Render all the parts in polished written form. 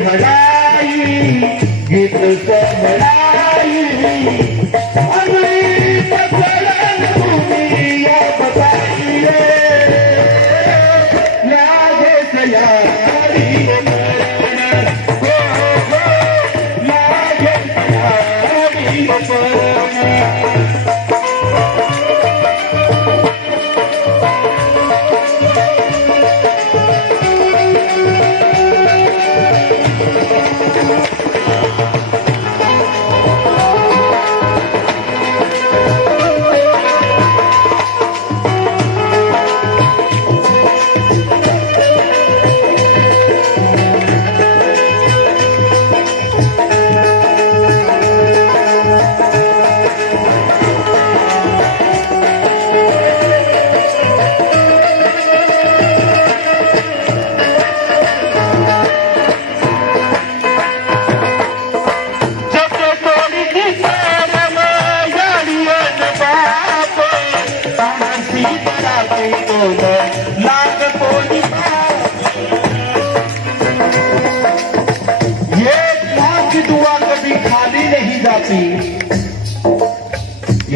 हराई गीत समराई अगली पकड़न दुनिया बताइए लागे सयारी लागे सयारी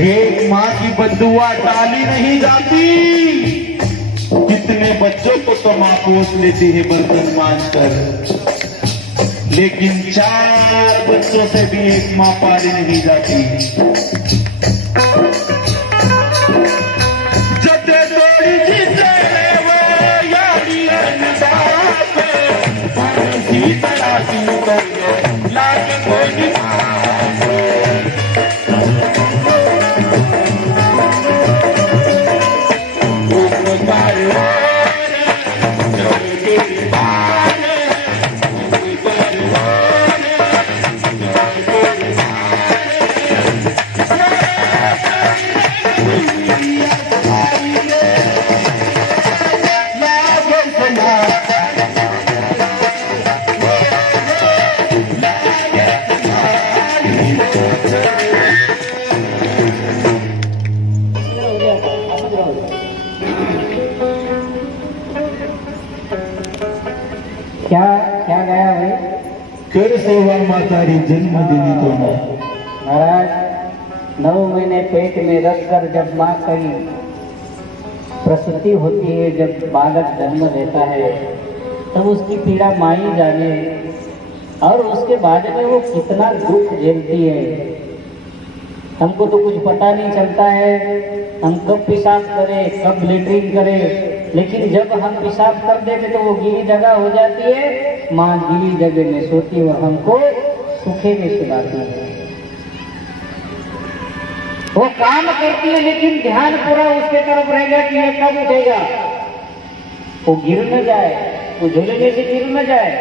एक माँ की बद्दुआ टाली नहीं जाती। कितने बच्चों को तो माँ पोस लेती है बर्तन मांझ कर, लेकिन 4 बच्चों से भी एक माँ पाली नहीं जाती। जते तोड़ी जिसे वो यारी अंदाज सी तरह की तो लागे कोई क्या क्या गया भाई? कर सेवा मातारी जन्म देनी तो महाराज 9 महीने पेट में रखकर जब माँ की प्रसूति होती है, जब बालक जन्म लेता है तब उसकी पीड़ा माँ ही जाने, और उसके बाद में वो कितना दुख झेलती है। हमको तो कुछ पता नहीं चलता है, हम कब पेशाब करें कब लेटरिन करें, लेकिन जब हम पेशाब कर देते तो वो गीली जगह हो जाती है, माँ गीली जगह में सोती और हमको सूखे में सुलाती है। वो काम करती है लेकिन ध्यान पूरा उसके तरफ रहेगा कि ये कब उठेगा, वो गिर न जाए, वो झूलने से गिर न जाए।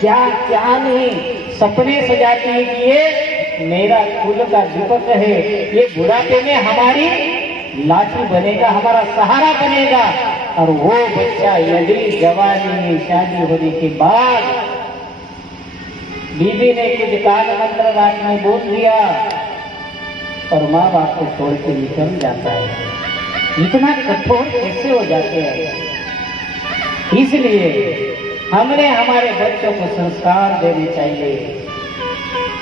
क्या क्या नहीं सपने सजाती है कि ये मेरा कुल का दीपक है, ये बुढ़ापे में हमारी लाठी बनेगा, हमारा सहारा बनेगा। और वो बच्चा यदि जवानी में शादी होने के बाद बीबी ने कुछ कान मंत्र रात में बोल दिया और माँ बाप को छोड़ के निकल जाता है, इतना कठोर कैसे हो जाते हैं। इसलिए हमने हमारे बच्चों को संस्कार देने चाहिए।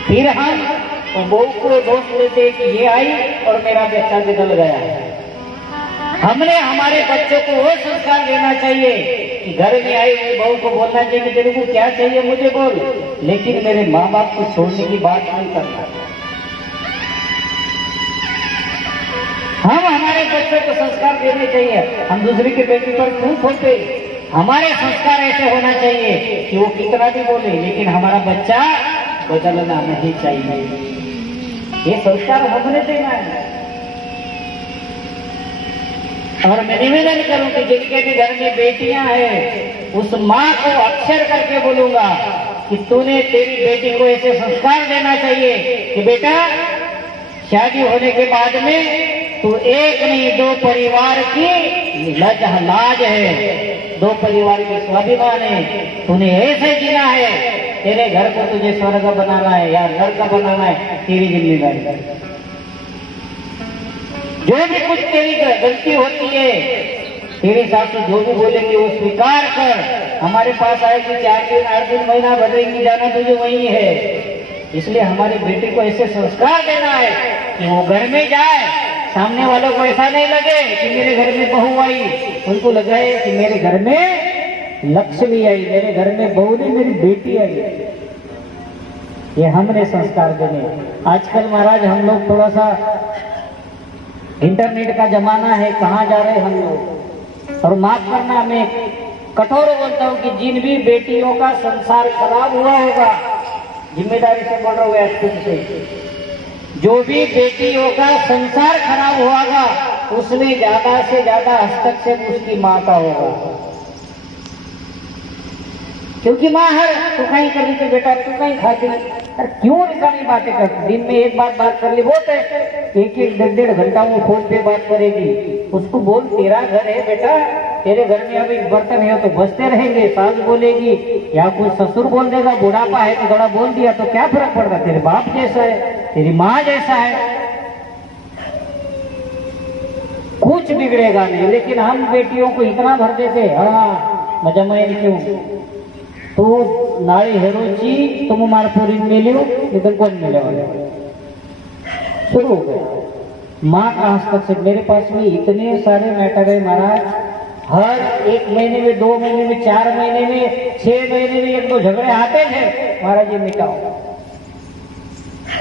फिर हम तो बहू को दोष देते कि ये आई और मेरा बच्चा बिगड़ गया। हमने हमारे बच्चों को वो संस्कार देना चाहिए कि घर में आई हुई बहू को बोलना चाहिए कि तेरे को क्या चाहिए मुझे बोल, लेकिन मेरे माँ बाप को छोड़ने की बात नहीं करना। हम हमारे बच्चों को संस्कार देने चाहिए, हम दूसरे के बेटी पर क्यों थोपे। हमारे संस्कार ऐसे होना चाहिए कि वो कितना भी बोले लेकिन हमारा बच्चा बदलना नहीं चाहिए। ये संस्कार हमने देना है। और मैं निवेदन करूं कि जिनके भी घर में बेटियां हैं, उस माँ को अक्षर करके बोलूंगा कि तूने तेरी बेटी को ऐसे संस्कार देना चाहिए कि बेटा शादी होने के बाद में तू एक नहीं 2 परिवार की लाज है, 2 परिवार की स्वाभिमान है। तूने ऐसे जीना है, तेरे घर को तुझे स्वर्ग बनाना है या नरक बनाना है, तेरी जिम्मेदारी। जो भी कुछ तेरी गलती होती है, तेरी सासू जो भी बोलेंगे वो स्वीकार कर हमारे पास आएगी 4 दिन 8 दिन महीना भर रहेगी, जाना तुझे वही है। इसलिए हमारी बेटी को ऐसे संस्कार देना है कि वो घर में जाए, सामने वालों को ऐसा नहीं लगे कि मेरे घर में बहू आई, उनको लगे कि मेरे घर में लक्ष्मी आई, मेरे घर में बहू नहीं मेरी बेटी आई। ये हमने संस्कार देने। आजकल महाराज हम लोग थोड़ा सा इंटरनेट का जमाना है, कहाँ जा रहे हम लोग। और माफ करना, मैं कठोर बोलता हूँ कि जिन भी बेटियों का संसार खराब हुआ होगा, जिम्मेदारी से बोल रहा हूँ खुद से, जो भी बेटियों का संसार खराब होगा उसमें ज्यादा से ज्यादा हस्तक्षेप उसकी माँ का होगा। क्योंकि माँ हर तू कहीं कर दी बेटा, तू कहीं खाती, अरे क्यों निकाली बातें करती, दिन में एक बात कर ली बहुत है, एक 1-1.5 घंटा वो फोन पे बात करेगी। उसको बोल तेरा घर है बेटा, तेरे घर में अभी बर्तन है तो बचते रहेंगे, सास बोलेगी या कोई ससुर बोल देगा, बुढ़ापा है तो थोड़ा बोल दिया तो क्या फर्क पड़ता, तेरे बाप जैसा है, तेरी माँ जैसा है, कुछ बिगड़ेगा नहीं। लेकिन हम बेटियों को इतना भर देते, हाँ मजा में क्यों तो नाड़ी हेरोची तुम मार पूरी मिलियो लेकिन कौन मिले वाले शुरू हो गए। माँ का हस्तक्षेप, मेरे पास में इतने सारे मैटर है महाराज, हर 1 महीने में 2 महीने में 4 महीने में 6 महीने में 1-2 झगड़े आते थे महाराज, ये मिटाओ।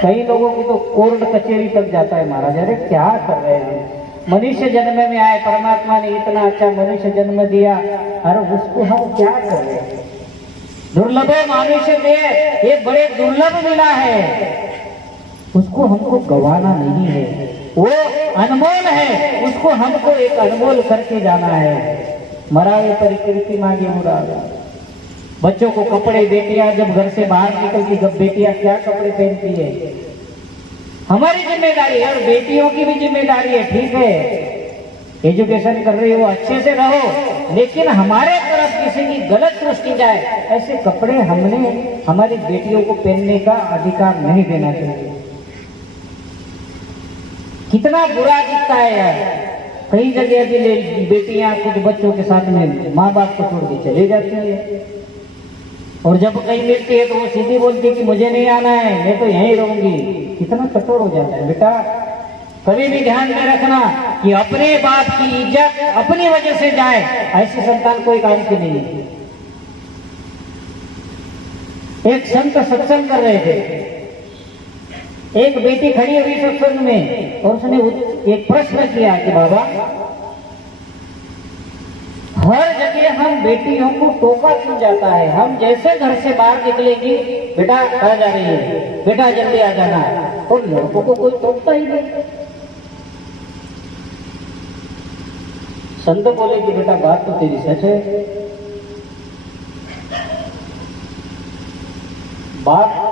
कई लोगों की तो कोर्ट कचहरी तक जाता है महाराज, अरे क्या कर रहे हैं, मनुष्य जन्म में आए, परमात्मा ने इतना अच्छा मनुष्य जन्म दिया, अरे उसको हम क्या कर रहे हैं। दुर्लभ मनुष्य देह ये बड़े दुर्लभ मिला है, उसको हमको गवाना नहीं है, वो अनमोल है, उसको हमको एक अनमोल करके जाना है। मरावे परिकृति मांगे मुरा। बच्चों को कपड़े, बेटियां जब घर से बाहर निकलती, जब बेटियां क्या कपड़े पहनती है, हमारी जिम्मेदारी है और बेटियों की भी जिम्मेदारी है। ठीक है एजुकेशन कर रही हो, अच्छे से रहो, लेकिन हमारे तरफ किसी की गलत दृष्टि जाए, ऐसे कपड़े हमने हमारी बेटियों को पहनने का अधिकार नहीं देना चाहिए। कितना बुरा दिखता है यार, कई जगह भी बेटियां कुछ बच्चों के साथ में माँ बाप को छोड़ के चली जाती है, और जब कहीं मिलती है तो वो सीधी बोलती है कि मुझे नहीं आना है, मैं तो यहीं रहूंगी। कितना कठोर हो जाता है। बेटा कभी भी ध्यान में रखना कि अपने बाप की इज्जत अपनी वजह से जाए, ऐसी संतान कोई काम की नहीं है। एक संत सत्संग कर रहे थे, एक बेटी खड़ी हुई सत्संग में और उसने एक प्रश्न किया कि बाबा हर जगह हम बेटियों को टोका क्यों जाता है, हम जैसे घर से बाहर निकलेंगी बेटा कहाँ जा रही है, बेटा जल्दी आ जाना, और लड़कों को कोई टोकता ही नहीं। संत बोले कि बेटा बात तो तेरी सच है, बाप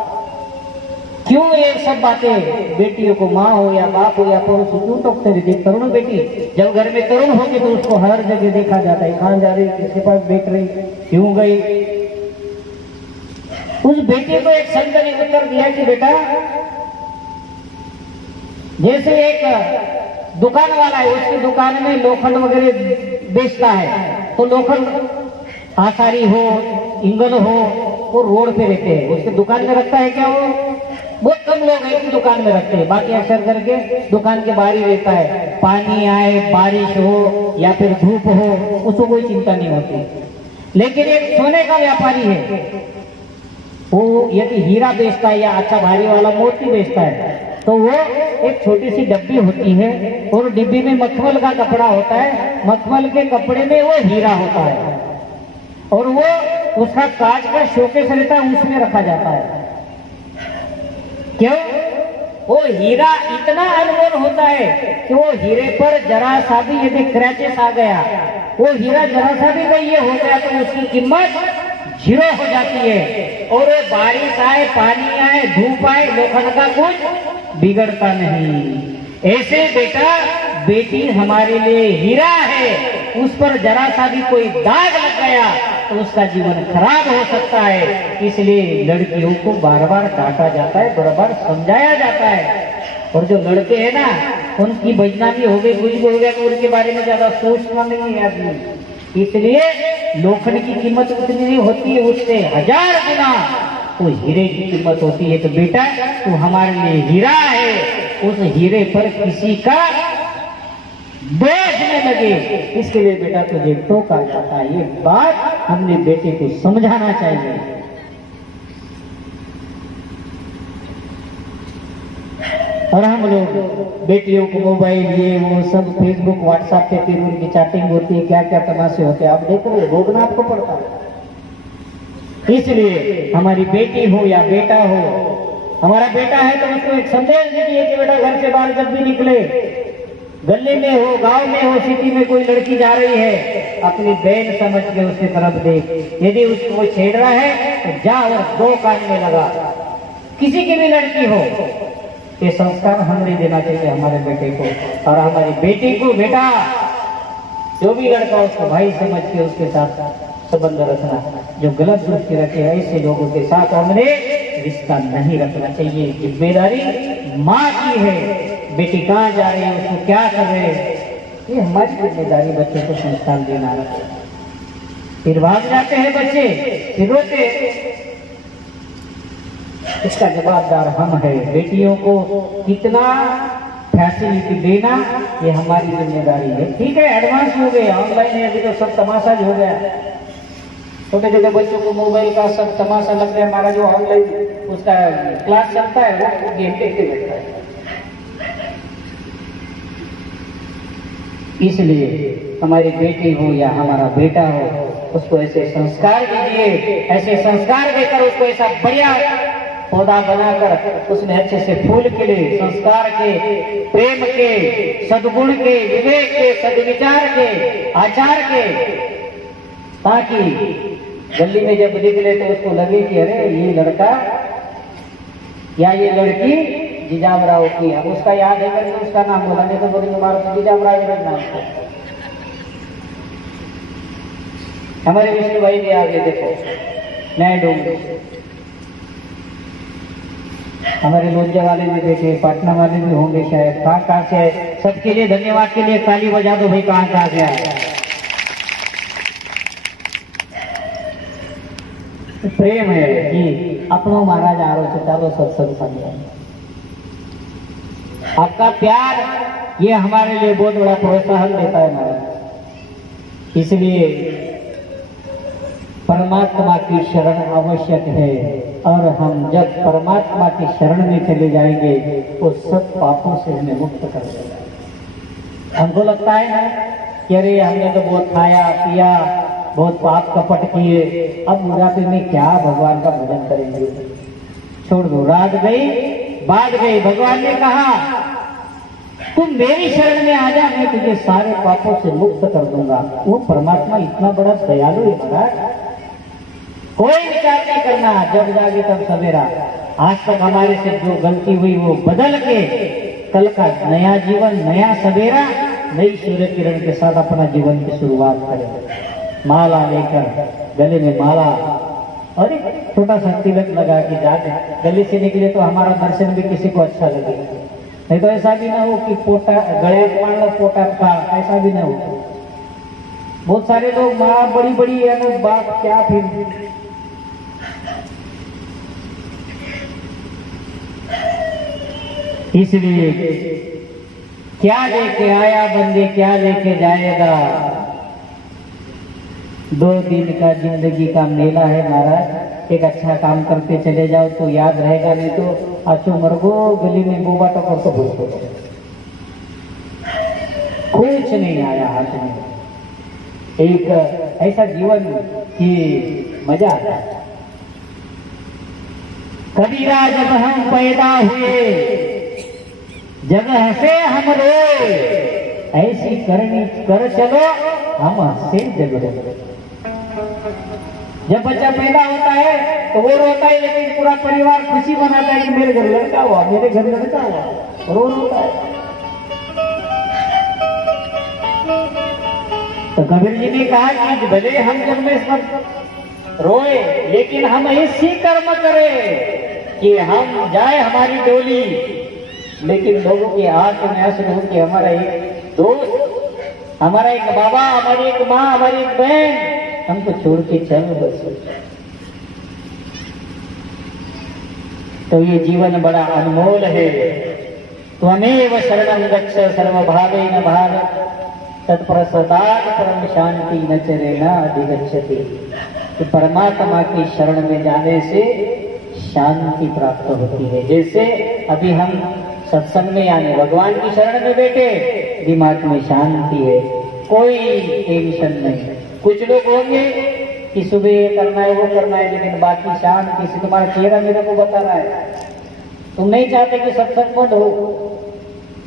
क्यों ये सब बातें बेटियों को, माँ हो या बाप हो या पड़ोस क्यों टोकते रहते। तरुण बेटी जब घर में तरुण होगी तो उसको हर जगह देखा जाता है, कहाँ जा रही, किसके पास बैठ रही, क्यों गई। उस बेटी को एक संत ने उत्तर दिया कि बेटा जैसे एक दुकान वाला है, उसकी दुकान में लोखंड वगैरह बेचता है, तो लोखंड आसारी हो इंगल हो वो रोड पे रहते हैं, उसकी दुकान में रखता है क्या, वो बहुत कम लोग हैं कि दुकान में रखते हैं, बाकी अक्सर करके दुकान के बाहर ही रहता है। पानी आए, बारिश हो या फिर धूप हो, उसको कोई चिंता नहीं होती। लेकिन एक सोने का व्यापारी है, वो यदि हीरा बेचता है या अच्छा भारी वाला मोती बेचता है, तो वो एक छोटी सी डब्बी होती है और डिब्बी में मखमल का कपड़ा होता है, मखमल के कपड़े में वो हीरा होता है और वो उसका कांच का शोकेस रहता है, उसमें रखा जाता है। क्यों? वो हीरा इतना अनमोल होता है कि वो हीरे पर जरा सा भी यदि क्रैचेस आ गया, वो हीरा जरा सा भी नहीं ये हो गया तो उसकी कीमत 0 हो जाती है। और बारिश आए, पानी आए, धूप आए, लोखंड का कुछ बिगड़ता नहीं। ऐसे बेटा बेटी हमारे लिए हीरा है, उस पर जरा सा भी कोई दाग लग गया तो उसका जीवन खराब हो सकता है। इसलिए लड़कियों को बार बार डांटा जाता है, बार बार समझाया जाता है। और जो लड़के हैं ना, उनकी बदनामी हो गई, कुछ भी हो गया तो उनके बारे में ज्यादा सोचना नहीं है आदमी। इसलिए लोखंड की कीमत उतनी नहीं होती है, उससे 1000 गुना तो हीरे की कीमत होती है। तो बेटा तू हमारे लिए हीरा है, उस हीरे पर किसी का दोष न लगे, इसके लिए बेटा तुझे टोका जाता है। ये बात हमने बेटे को समझाना चाहिए। और हम लोग बेटियों को मोबाइल ये वो सब फेसबुक व्हाट्सएप पे फिर उनकी चैटिंग होती है, क्या क्या तमाशे होते हैं, आप देख रहे हो, भोगना आपको पड़ता है। इसलिए हमारी बेटी हो या बेटा हो, हमारा बेटा है तो उसको एक संदेश दीजिए कि बेटा घर से बाहर जब भी निकले, गली में हो, गांव में हो, सिटी में कोई लड़की जा रही है, अपनी बहन समझ के उसकी तरफ देख। यदि उसको वो छेड़ रहा है तो जा और 2 कान में लगा। किसी की भी लड़की हो, ये संस्कार हमने देना चाहिए हमारे बेटे को। और हमारी बेटी को बेटा जो भी लड़का उसको भाई समझ के उसके साथ संबंध रखना। जो गलत दृष्टि रखे ऐसे लोगों के साथ हमने रिश्ता नहीं रखना चाहिए। जिम्मेदारी माँ की है, बेटी कहाँ जा रही है, उसको क्या कर रहे हैं, ये हमारी जिम्मेदारी बच्चे को संस्कार देना है। फिर भाग जाते हैं बच्चे, फिर रोते, इसका जवाबदार हम है। बेटियों को कितना फैसिलिटी देना ये हमारी जिम्मेदारी है। ठीक है, एडवांस हो गए, ऑनलाइन है, अभी तो सब तमाशा हो गया। छोटे छोटे बच्चों को मोबाइल का सब तमाशा लग गया। हमारा जो ऑनलाइन उसका क्लास चलता है वो गेम देखते बैठता है। इसलिए हमारी बेटी हो या हमारा बेटा हो, उसको ऐसे संस्कार दीजिए, ऐसे संस्कार देकर उसको ऐसा बढ़िया पौधा बनाकर उसमें अच्छे से फूल खिले, संस्कार के, प्रेम के, सद्गुण के, विवेक के, सद्विचार के, आचार के, ताकि गली में जब निकले तो उसको लगे कि अरे ये लड़का या ये लड़की जिजामराव की है। उसका याद है करके उसका नाम बोला, नहीं तो बोलेंगे हमारा जिजामराव का नाम था। हमारे विष्णु भाई भी आगे देखो, मैं डूंगे, हमारे लोहिया वाले भी बैठे, पटना वाले भी होंगे शायद, कहाँ से। सबके लिए धन्यवाद के लिए ताली बजा दो भाई, कहाँ से आए। प्रेम है कि अपनों महाराज आरो से चारो सत्संग समझो। आपका प्यार ये हमारे लिए बहुत बड़ा प्रोत्साहन देता है महाराज। इसलिए परमात्मा की शरण आवश्यक है, और हम जब परमात्मा की शरण में चले जाएंगे तो सब पापों से हमें मुक्त कर देगा। हमको लगता है ना कि अरे हमने तो बहुत खाया पिया, बहुत पाप कपट किए, अब बुढ़ापे में क्या भगवान का भजन करेंगे। छोड़ दो, रात गई बात गई। भगवान ने कहा तुम मेरी शरण में आ जा, मैं तुझे सारे पापों से मुक्त कर दूंगा। वो परमात्मा इतना बड़ा दयालु है महाराज, कोई विचार नहीं करना, जब जागे तब सवेरा। आज तक हमारे से जो गलती हुई वो बदल के कल का नया जीवन, नया सवेरा, नई सूर्य किरण के साथ अपना जीवन की शुरुआत करें। माला लेकर, गले में माला और एक छोटा सा तिलक लगा के जाते, गले से निकले तो हमारा दर्शन भी किसी को अच्छा लगे। नहीं तो ऐसा भी ना हो कि पोटा गले मान लो पोटा था, ऐसा भी ना हो। बहुत सारे लोग माँ बड़ी बड़ी है ना बात क्या, फिर इसलिए क्या लेके आया बंदे क्या लेके जाएगा। 2 दिन का जिंदगी का मेला है महाराज। एक अच्छा काम करते चले जाओ तो याद रहेगा, नहीं तो आचो मरगो गली में गोबा टकर तो भूल गए, कुछ नहीं आया हाथ में। एक ऐसा जीवन की मजा आता है। कबीरा जब हम पैदा हुए जगह से हम रोए, ऐसी करनी कर चलो हम हंसे जगह। जब बच्चा पैदा होता है तो वो रोता है, लेकिन पूरा परिवार खुशी मनाता है कि मेरे घर लड़का हुआ, मेरे घर लड़का हुआ, रोता है। तो कबीर जी ने कहा कि भले हम जब में सब रोए, लेकिन हम ऐसी कर्म करें कि हम जाए हमारी डोली, लेकिन लोगों की आंख में आंसू हो कि हमारा एक दोस्त, हमारा एक बाबा, हमारी एक माँ, हमारी एक बहन हमको छोड़ के चल बस। तो ये जीवन बड़ा अनमोल है। त्वमेव शरणं गच्छ सर्वभावेन भारत, तत्प्रसादात् परम शांति न चरेण अधिगच्छति। तो परमात्मा की शरण में जाने से शांति प्राप्त होती है। जैसे अभी हम सत्संग में आने भगवान की शरण में बैठे, दिमाग में शांति है, कोई टेंशन नहीं। कुछ लोग होंगे कि सुबह ये करना है वो करना है, लेकिन बाकी शांति से तुम्हारा चेहरा मेरे को बता रहा है तुम नहीं चाहते कि सत्संग बंद हो,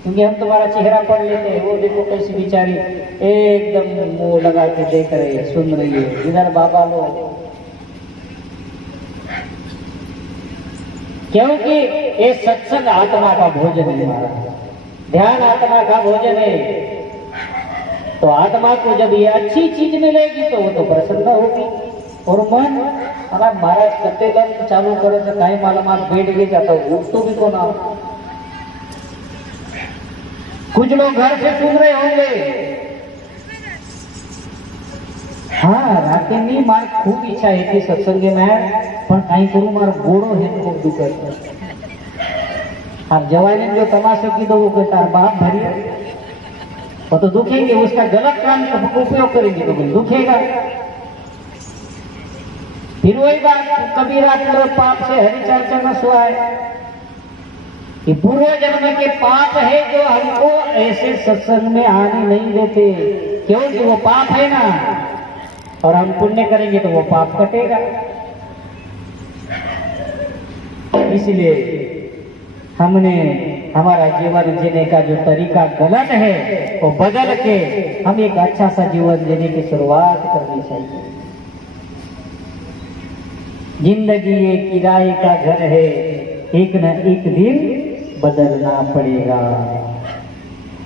क्योंकि हम तुम्हारा चेहरा पढ़ लेते हैं। वो देखो कैसी बेचारी एकदम मुंह लगा के देख रही है, सुन रही है, इधर बाबा लोग। क्योंकि ये सत्संग आत्मा का भोजन है, हमारा ध्यान आत्मा का भोजन है। तो आत्मा को जब ये अच्छी चीज मिलेगी तो वो तो प्रसन्न होगी। और मन हमारा महाराज करते दम चालू करे तो कहीं मालूम बैठ गए जाता उठ तो भी को ना। कुछ लोग घर से सुन रहे होंगे, हाँ राते में मार खूब इच्छा है कि सत्संग में पण कहीं करूं मार गोड़ो है खूब दुख है। आप जवानी जो तमाशा की दो वो कहता है बाप भरी वो तो दुखेंगे, उसका गलत काम का उपयोग करेंगे तो दुखेगा। फिर वही बात, कभी रात में पाप से हरि चर्चा न सुहाए। ये पूर्व जन्म के पाप है जो हमको ऐसे सत्संग में आने नहीं देते, क्योंकि वो पाप है ना, और हम पुण्य करेंगे तो वो पाप कटेगा। इसलिए हमने हमारा जीवन जीने का जो तरीका गलत है वो बदल के हम एक अच्छा सा जीवन जीने की शुरुआत करनी चाहिए। जिंदगी ये किराए का घर है, एक न एक दिन बदलना पड़ेगा।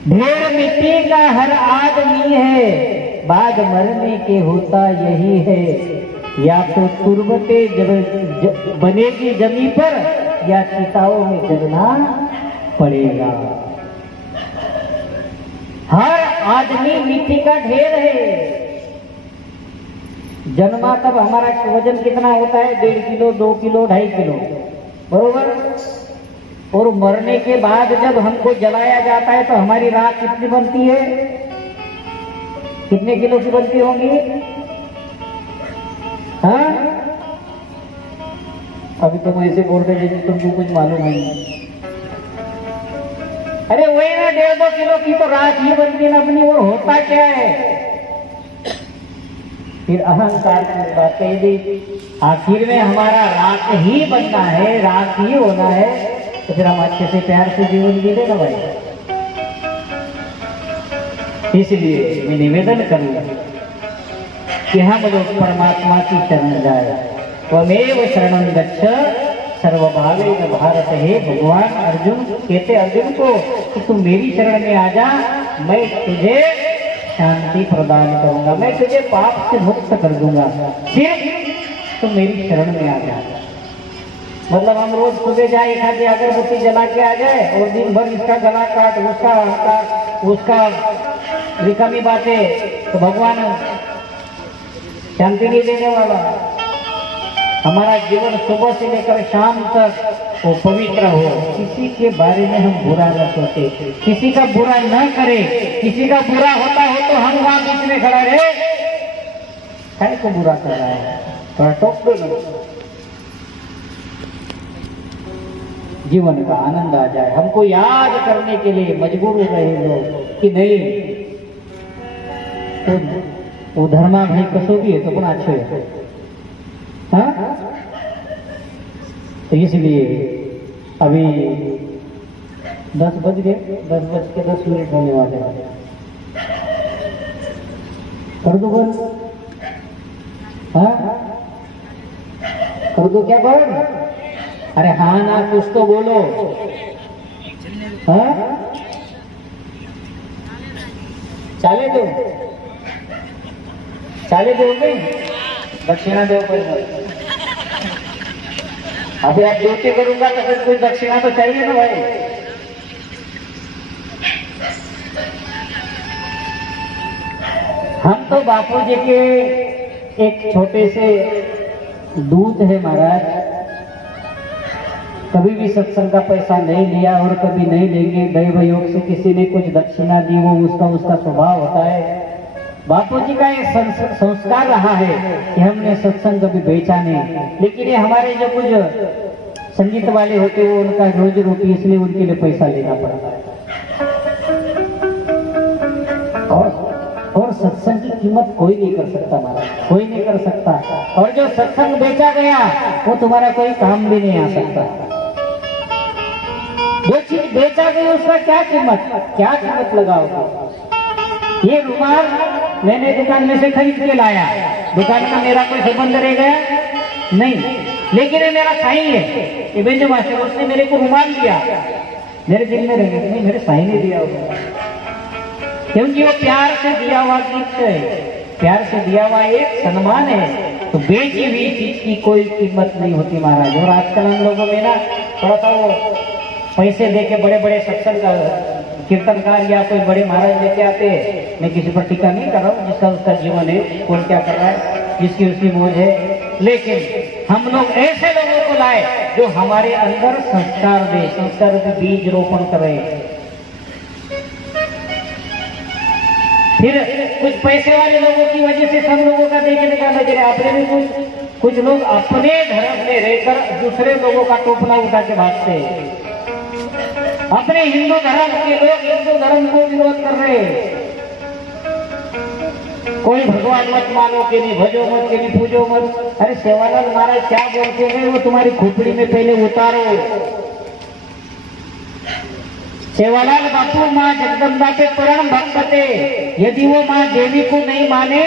ढेर मिट्टी का हर आदमी है, बाद मरने के होता यही है। या तो तुरबते बनेगी जमीन पर, या चिताओं में जलना पड़ेगा। हर आदमी मिट्टी का ढेर है। जन्मा तब हमारा वजन कितना होता है? 1.5 किलो, 2 किलो, 2.5 किलो, बरोबर। और मरने के बाद जब हमको जलाया जाता है तो हमारी राख कितनी बनती है? कितने किलो की बनती होंगी? हाँ, अभी तुम ऐसे बोल रहे जैसे तुमको कुछ मालूम नहीं। अरे वही ना 1.5-2 किलो की तो राख ही बनती है ना अपनी। और होता क्या है? फिर अहंकार की बात कही दी। आखिर में हमारा राख ही बनना है, राख ही होना है, तो फिर हम अच्छे से प्यार से जीवन जी लेना भाई। इसलिए मैं निवेदन करूंगा कि हम लोग परमात्मा की शरण जाए। त्वमेव शरणं गच्छ सर्वभावेन भारत। हे भगवान, अर्जुन कहते अर्जुन को कि तू मेरी शरण में आ जा, मैं तुझे शांति प्रदान करूंगा, मैं तुझे पाप से मुक्त कर दूंगा, सिर्फ तू मेरी शरण में आ जा। मतलब हम रोज सुबह जाए, एक आधी अगरबत्ती जला के आ जाए और दिन भर इसका गला काट, उसका रिकामी बातें, तो भगवान शांति नहीं देने वाला। हमारा जीवन सुबह से लेकर शाम तक वो पवित्र हो। किसी के बारे में हम बुरा न सोचे, किसी का बुरा न करे। किसी का बुरा होता हो तो हम वहां बीच में खड़ा रहे, है को बुरा कर रहा है, थोड़ा टोक दो, जीवन का आनंद आ जाए। हमको याद करने के लिए मजबूर हो रहे लोग कि नहीं तो वो धर्मा भाई कसो भी है तो पुनः अच्छे है। हाँ? तो इसलिए अभी 10 बज गए, 10:10 होने वाले हैं। कर दो बंद? हाँ, कर दो क्या बंद? अरे हाँ ना, कुछ तो बोलो। हाँ, चाले दो, चाले दोगे? दक्षिणा दो पर। अभी आप ड्यूटी करूंगा तो फिर कोई दक्षिणा तो चाहिए ना भाई। हम तो बापू जी के एक छोटे से दूत है महाराज, कभी भी सत्संग का पैसा नहीं लिया और कभी नहीं लेंगे। दैव योग से किसी ने कुछ दक्षिणा दी, वो उसका स्वभाव होता है। बापू जी का ये संस्कार रहा है कि हमने सत्संग कभी बेचा नहीं, लेकिन ये हमारे जो कुछ संगीत वाले होते वो उनका रोजी रोटी, इसलिए उनके लिए पैसा लेना पड़ता है। और सत्संग की कीमत कोई नहीं कर सकता महाराज, कोई नहीं कर सकता। और जो सत्संग बेचा गया वो तुम्हारा कोई काम भी नहीं आ सकता। जो चीज बेचा गई उसका क्या कीमत लगाओगे? ये रुमाल मैंने दुकान में से खरीद के लाया, दुकान का मेरा कोई संबंध रह गया नहीं, लेकिन ये मेरा साईं है, ये बेंजो मास्टर, उसने मेरे को रुमाल दिया, मेरे दिल में रह गया नहीं, मेरे साईं ने दिया होगा, क्योंकि वो प्यार से दिया हुआ गिफ्ट है, प्यार से दिया हुआ एक सम्मान है। तो बेची हुई चीज की कोई कीमत नहीं होती महाराज। और आजकल हम लोगों में ना थोड़ा सा वो पैसे दे के बड़े बड़े सत्संग कीर्तनकार या कोई बड़े महाराज लेके आते हैं। मैं किसी पर टीका नहीं कर रहा हूँ, जिसका उसका जीवन है, कौन क्या कर रहा है, जिसकी उसकी मौज है, लेकिन हम लोग ऐसे लोगों को लाए जो हमारे अंदर संस्कार दे, संस्कार के बीज रोपण करे। फिर कुछ पैसे वाले लोगों की वजह से सब लोगों का देखने का नजर है। आपने भी कुछ लोग अपने धर्म में रहकर दूसरे लोगों का टोपला उठा के भागते हैं। अपने हिंदू धर्म के लोग हिंदू धर्म को विरोध कर रहे हैं। कोई भगवान मत मानो के नहीं, भजो मत के नहीं, पूजो मत। अरे सेवालाल महाराज क्या बोलते हैं वो तुम्हारी खोपड़ी में पहले उतारो। सेवालाल बापू माँ जगदम्बा के परम भक्त थे। यदि वो माँ देवी को नहीं माने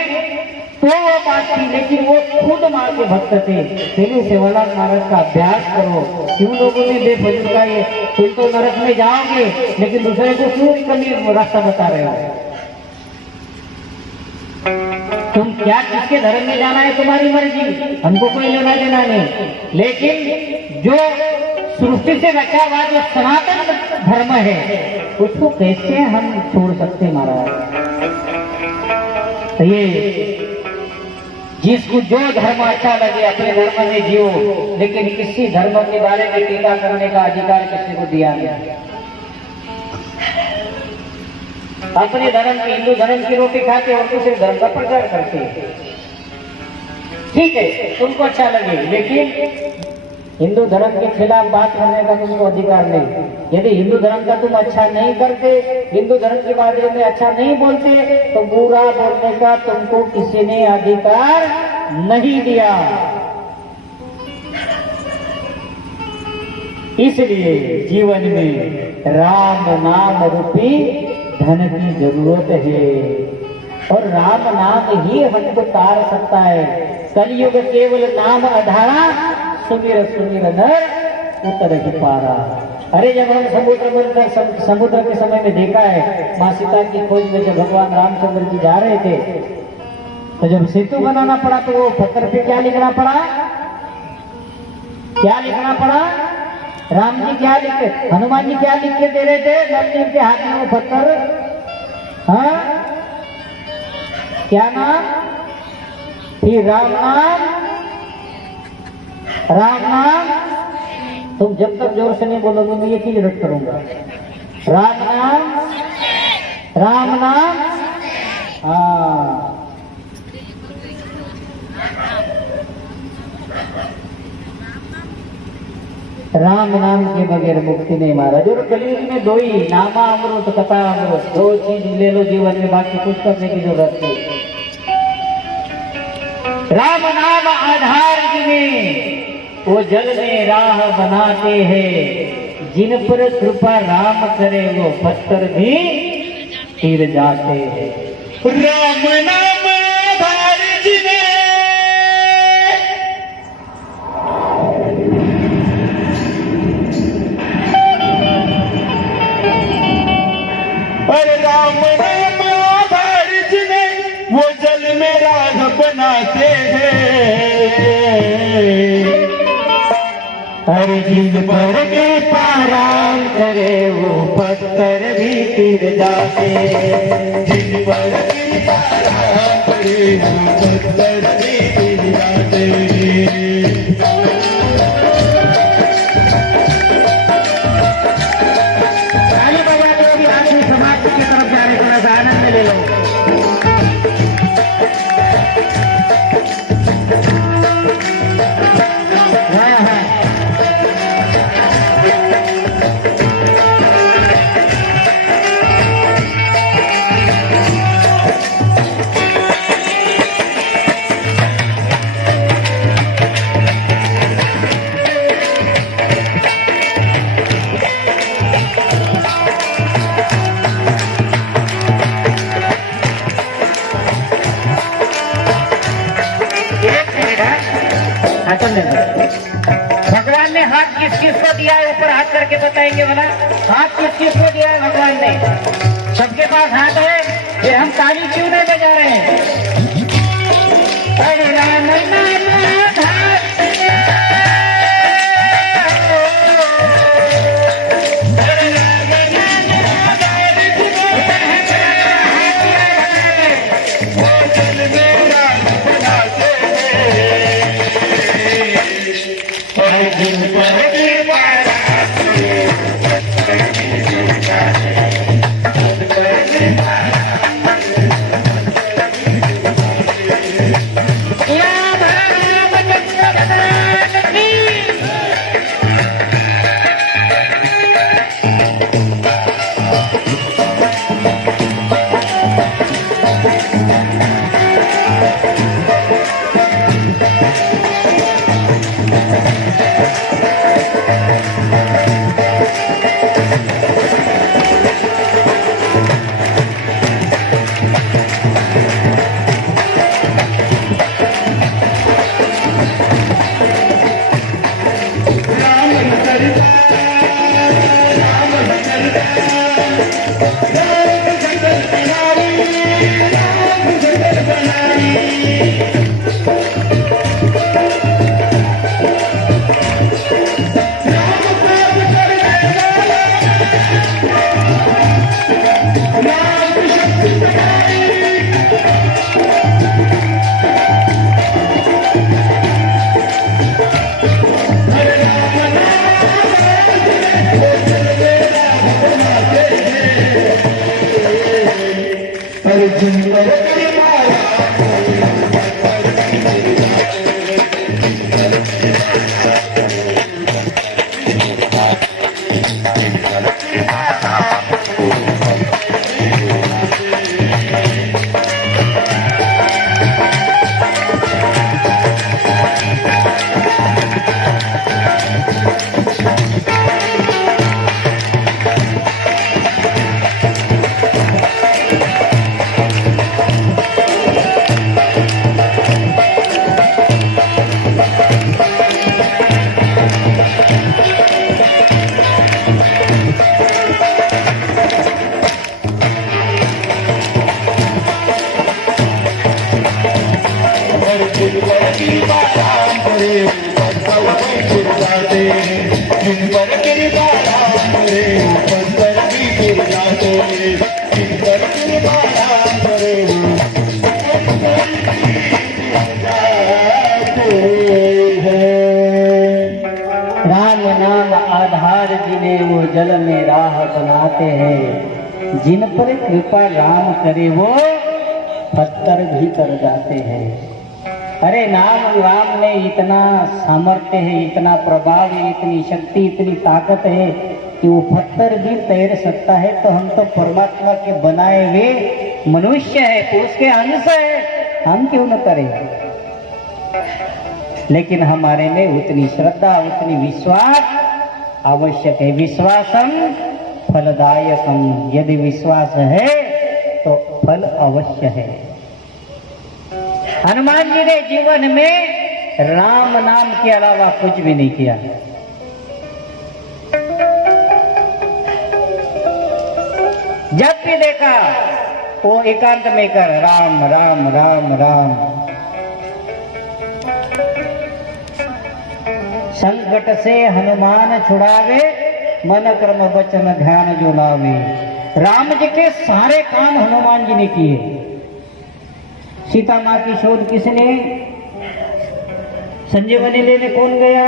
तो वो बात थी, लेकिन वो खुद माँ के भक्त थे। पहले सेवालाल महाराज का अभ्यास करो। क्यों लोगों ने बेफजूल का ये, तुम तो नरक में जाओगे लेकिन दूसरे को क्यों कमी रास्ता बता रहे हो? तुम क्या किसके धर्म में जाना है तुम्हारी मर्जी, हमको कोई लेना देना नहीं। लेकिन जो सृष्टि से रचा हुआ जो सनातन धर्म है उसको कैसे हम छोड़ सकते महाराज? तो ये जिसको जो धर्म अच्छा लगे अपने धर्म में जियो, लेकिन किसी धर्म के बारे में टीका करने का अधिकार किसी को दिया नहीं। अपने धर्म की, हिंदू धर्म की रोटी खाते और दूसरे धर्म का प्रचार करते। ठीक है, तुमको अच्छा लगे, लेकिन हिंदू धर्म के खिलाफ बात करने का तुमको अधिकार नहीं। यदि हिंदू धर्म का तुम अच्छा नहीं करते, हिंदू धर्म के बारे में अच्छा नहीं बोलते, तो बुरा बोलने का तुमको किसी ने अधिकार नहीं दिया। इसलिए जीवन में राम नाम रूपी धन की जरूरत है, और राम नाम ही हमको तार सकता है। कलयुग केवल नाम आधारा, सुमिर सुमिर नर उतर ही पारा। अरे जब हम समुद्र के समय में देखा है, माँ सीता की खोज में जब भगवान रामचंद्र जी जा रहे थे, तो जब सेतु बनाना पड़ा तो वो पत्थर पे क्या लिखना पड़ा? क्या लिखना पड़ा? राम जी क्या लिखे, हनुमान जी क्या लिख के दे रहे थे? नंदी के हाथ में वो पत्थर, हाँ क्या नाम? फिर राम नाम, राम नाम। तुम जब तक जोर से नहीं बोलोगे मैं ये चीज रट करूंगा। राम नाम, राम नाम, हाँ। राम नाम के बगैर मुक्ति नहीं महाराज। और कलयुग में दो ही, नामा अमृत कथा अमृत, दो चीज ले लो जीवन में, बाकी कुछ करने की जरूरत नहीं। राम नाम आधार जिन्हें वो जल में राह बनाते हैं, जिन पर कृपा राम करे वो पत्थर भी तीर जाते हैं। राम नाम आधार जिन्हें, अरे राम नाम आधार जिन्हें वो जल में राह बनाते हैं। अरे जिन पर कृपा राम करे वो पत्थर भी गिर जाते, जिन पर कृपा राम करे वो पत्थर भी गिर जाते। ताली बजा दो कि आदमी समाप्ति की तरफ जाने को ना आनंद ले लो। भगवान ने हाथ किस किस को दिया है, ऊपर हाथ करके बताएंगे बोला, हाथ किस किस को दिया है भगवान ने? सबके पास हाथ है, फिर हम ताली क्यों नहीं बजा रहे हैं? अरे राम राम नाम आधार जिन्हें वो जल में राह बनाते हैं, जिन पर कृपा राम करे वो पत्थर भी कर जाते हैं। अरे नाम राम में इतना सामर्थ्य है, इतना प्रभाव है, इतनी शक्ति, इतनी ताकत है कि वो पत्थर भी तैर सकता है। तो हम तो परमात्मा के बनाए हुए मनुष्य है, उसके अंश है, हम क्यों न करें? लेकिन हमारे में उतनी श्रद्धा, उतनी विश्वास आवश्यक है। विश्वासम फलदायकम, यदि विश्वास है तो फल अवश्य है। हनुमान जी ने जीवन में राम नाम के अलावा कुछ भी नहीं किया। जब भी देखा वो एकांत में कर राम राम राम राम। संकट से हनुमान छुड़ावे, मन कर्म वचन ध्यान जो लावे। राम जी के सारे काम हनुमान जी ने किए। सीता माँ की शोध किसने? संजीवनी लेने कौन गया?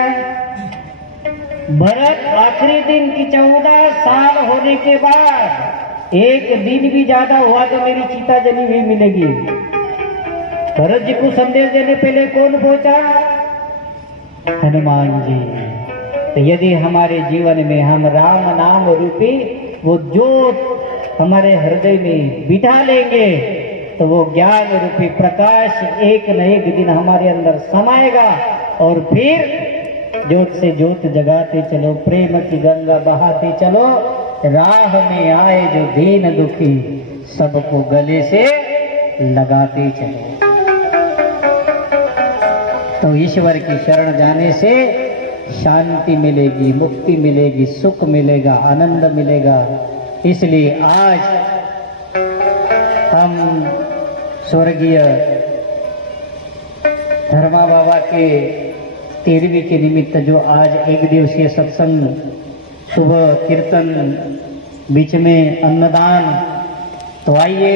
भरत आखिरी दिन की 14 साल होने के बाद एक दिन भी ज्यादा हुआ तो मेरी सीता जली हुई मिलेगी। भरत जी को संदेश देने पहले कौन पहुंचा? हनुमान जी। तो यदि हमारे जीवन में हम राम नाम रूपी वो ज्योत हमारे हृदय में बिठा लेंगे तो वो ज्ञान रूपी प्रकाश एक न एक दिन हमारे अंदर समाएगा और फिर ज्योत से ज्योत जगाते चलो, प्रेम की गंगा बहाते चलो। राह में आए जो दीन दुखी सबको गले से लगाते चलो। तो ईश्वर की शरण जाने से शांति मिलेगी, मुक्ति मिलेगी, सुख मिलेगा, आनंद मिलेगा। इसलिए आज हम स्वर्गीय धर्मा बाबा के 13वीं के निमित्त जो आज एक दिवसीय सत्संग, सुबह कीर्तन, बीच में अन्नदान, तो आइए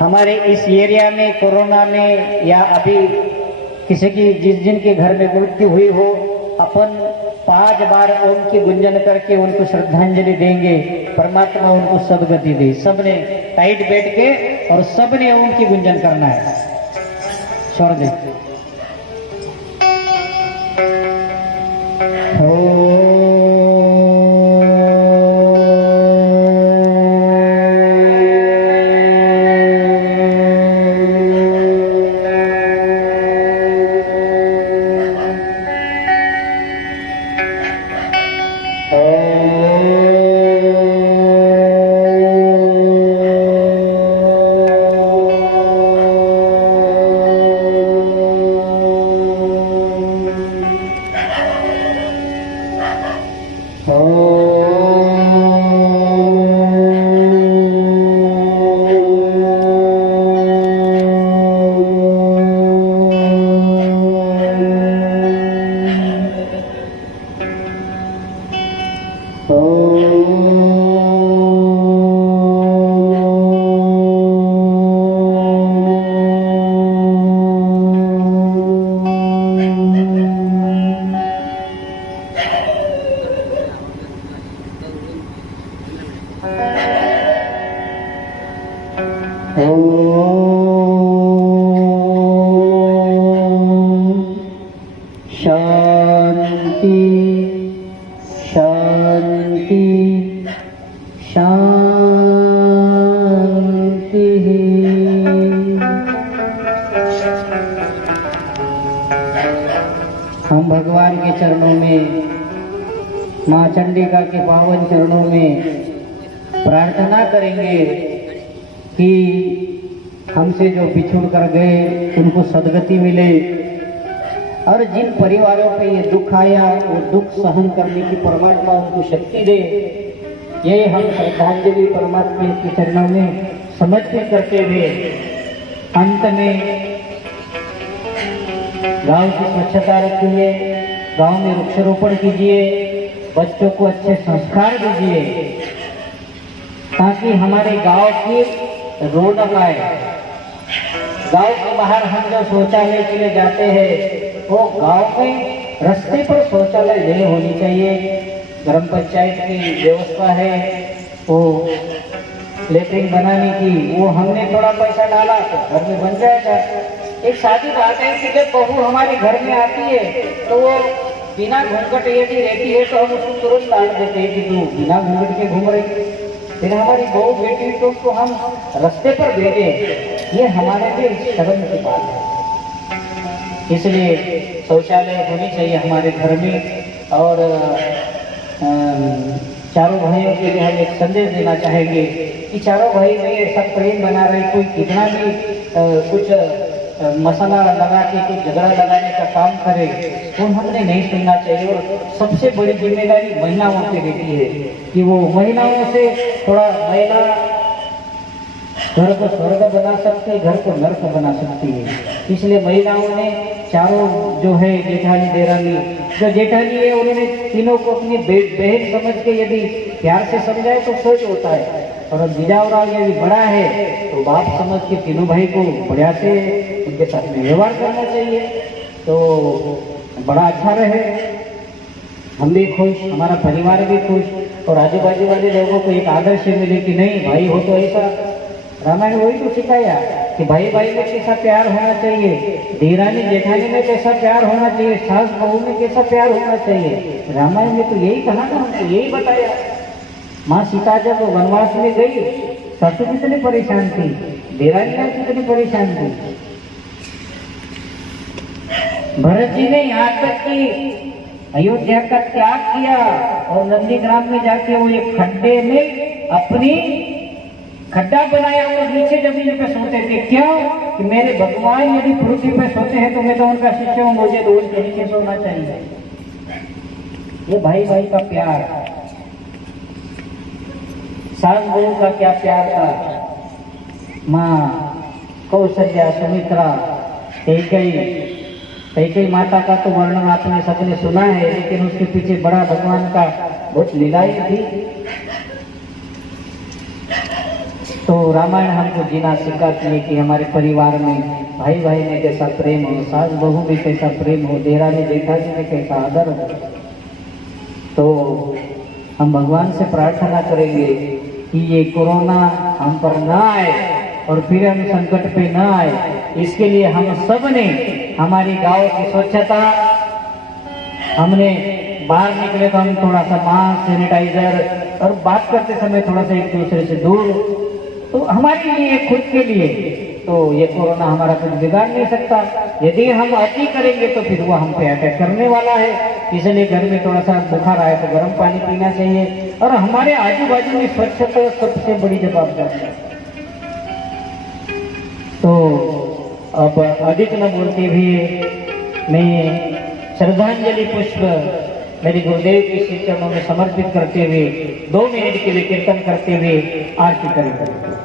हमारे इस एरिया में कोरोना में या अभी किसी की जिनके घर में मृत्यु हुई हो, अपन 5 बार ओम की गुंजन करके उनको श्रद्धांजलि देंगे। परमात्मा उनको सदगति दे। सबने टाइट बैठ के और सबने ओम की गुंजन करना है। स्वर दे। शांति शांति शांति। हम भगवान के चरणों में, माँ चंडिका के पावन चरणों में प्रार्थना करेंगे कि हमसे जो बिछुड़ कर गए उनको सदगति मिले, और जिन परिवारों पे ये दुख आया वो दुख सहन करने की परमात्मा उनको शक्ति दे। ये हम श्रद्धांजलि परमात्मा के चरणों में समर्पित करते हुए अंत में गांव की स्वच्छता रखिए, गांव में वृक्षारोपण कीजिए, बच्चों को अच्छे संस्कार दीजिए ताकि हमारे गांव की रौनक आए। गांव के बाहर हम जो शौचालय के लिए जाते हैं वो गांव में रास्ते पर शौचालय नहीं होनी चाहिए। ग्राम पंचायत की व्यवस्था है वो लेटरिन बनाने की, वो हमने थोड़ा पैसा डाला तो घर में बन जाएगा। एक सादी बात है कि जब बहू हमारे घर में आती है तो वो बिना घूंघट यदि रहती है तो हम उसको तुरंत डांट देते हैं कि तू बिना घूंघट के घूम रही। फिर हमारी बहू बेटी तो उसको हम रास्ते पर भेजे, ये हमारे लिए शर्म की बात है। इसलिए शौचालय होनी चाहिए हमारे घर में। और चारों भाइयों के लिए हम एक संदेश देना चाहेंगे कि चारों भाई में ऐसा प्रेम बना रहे, कोई कितना भी कुछ मसाला लगा के कुछ झगड़ा लगाने का काम करे तो हमने नहीं सुनना चाहिए। और सबसे बड़ी जिम्मेदारी महिलाओं की रहती है कि वो महिलाओं से थोड़ा महिला घर को स्वर्ग बना सकती है, घर को नर्क बना सकती है। इसलिए महिलाओं ने चारों जो है जेठानी देरानी, जो जेठानी है उन्होंने तीनों को अपनी बहन समझ के यदि प्यार से समझाए तो सोच होता है, और अब बिजावरा यदि बड़ा है तो बाप समझ के तीनों भाई को बढ़िया से उनके साथ में व्यवहार करना चाहिए, तो बड़ा अच्छा रहे, हम भी खुश, हमारा परिवार भी खुश, और आजू बाजू वाले लोगों को एक आदर्श मिले कि नहीं भाई हो तो ऐसा। रामायण वही तो सिखाया कि भाई भाई में कैसा प्यार होना चाहिए, देरानी जेठानी में कैसा प्यार होना चाहिए, सास बहू में कैसा प्यार होना चाहिए। रामायण में तो यही कहा ना, हमको यही बताया। माँ सीता जब वनवास में गई, सासू कितनी परेशान थी, देरानियां कितनी परेशान थी। भरत जी ने यहाँ तक कि अयोध्या का त्याग किया और नंदीग्राम में जाके वो एक खड्डे में अपनी खड्डा बनाया और नीचे जमीन पे सोते थे। क्यों? कि मेरे भगवान यदि पृथ्वी पे सोते हैं तो मैं तो उनका शिष्य हूँ, मुझे तो उनके नीचे सोना चाहिए। ये भाई भाई का प्यार, सास बहू का क्या प्यार था। माँ कौशल्या, सुमित्रा, कैकेयी माता का तो वर्णन आपने सबने सुना है, लेकिन उसके पीछे बड़ा भगवान का बहुत लीलाएं थी। तो रामायण हमको जीना सिखाती है कि हमारे परिवार में भाई भाई में कैसा प्रेम हो, सास बहू में कैसा प्रेम हो, देरानी जेठानी में कैसा आदर हो। तो हम भगवान से प्रार्थना करेंगे कि ये कोरोना हम पर ना आए और फिर हम संकट पे ना आए। इसके लिए हम सब ने हमारी गांव की स्वच्छता, हमने बाहर निकले तो हम थोड़ा सा मास्क, सैनिटाइजर, और बात करते समय थोड़ा सा एक दूसरे से दूर, तो हमारे लिए खुद के लिए तो ये कोरोना हमारा कुछ बिगाड़ नहीं सकता। यदि हम अति करेंगे तो फिर वो हम पे अटैक करने वाला है। इसलिए घर में थोड़ा सा बुखार आए तो गर्म पानी पीना चाहिए, और हमारे आजू बाजू में स्वच्छता सबसे बड़ी जवाबदारी है। तो अब अधिक न बोलते हुए मैं श्रद्धांजलि पुष्प मेरे गुरुदेव के श्री चरणों में समर्पित करते हुए 2 मिनट के लिए कीर्तन करते हुए आरती करेंगे।